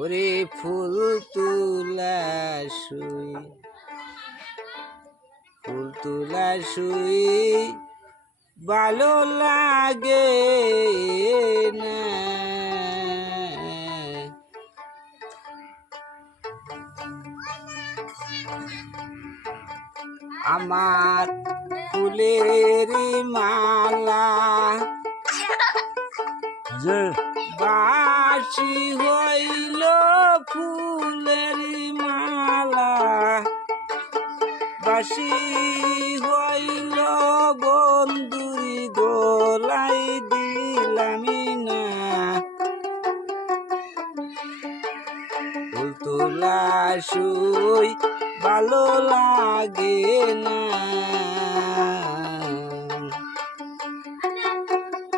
ওরে ফুল তুলা শুই, ফুল তুলা শুই ভালো লাগে না। আমার ফুলের মালা বাসি হইল ফুলের মালা, বাসি হইল বন্ধুরি গলাই দিলামি না। ফুল তোলা শুই ভালো লাগে না।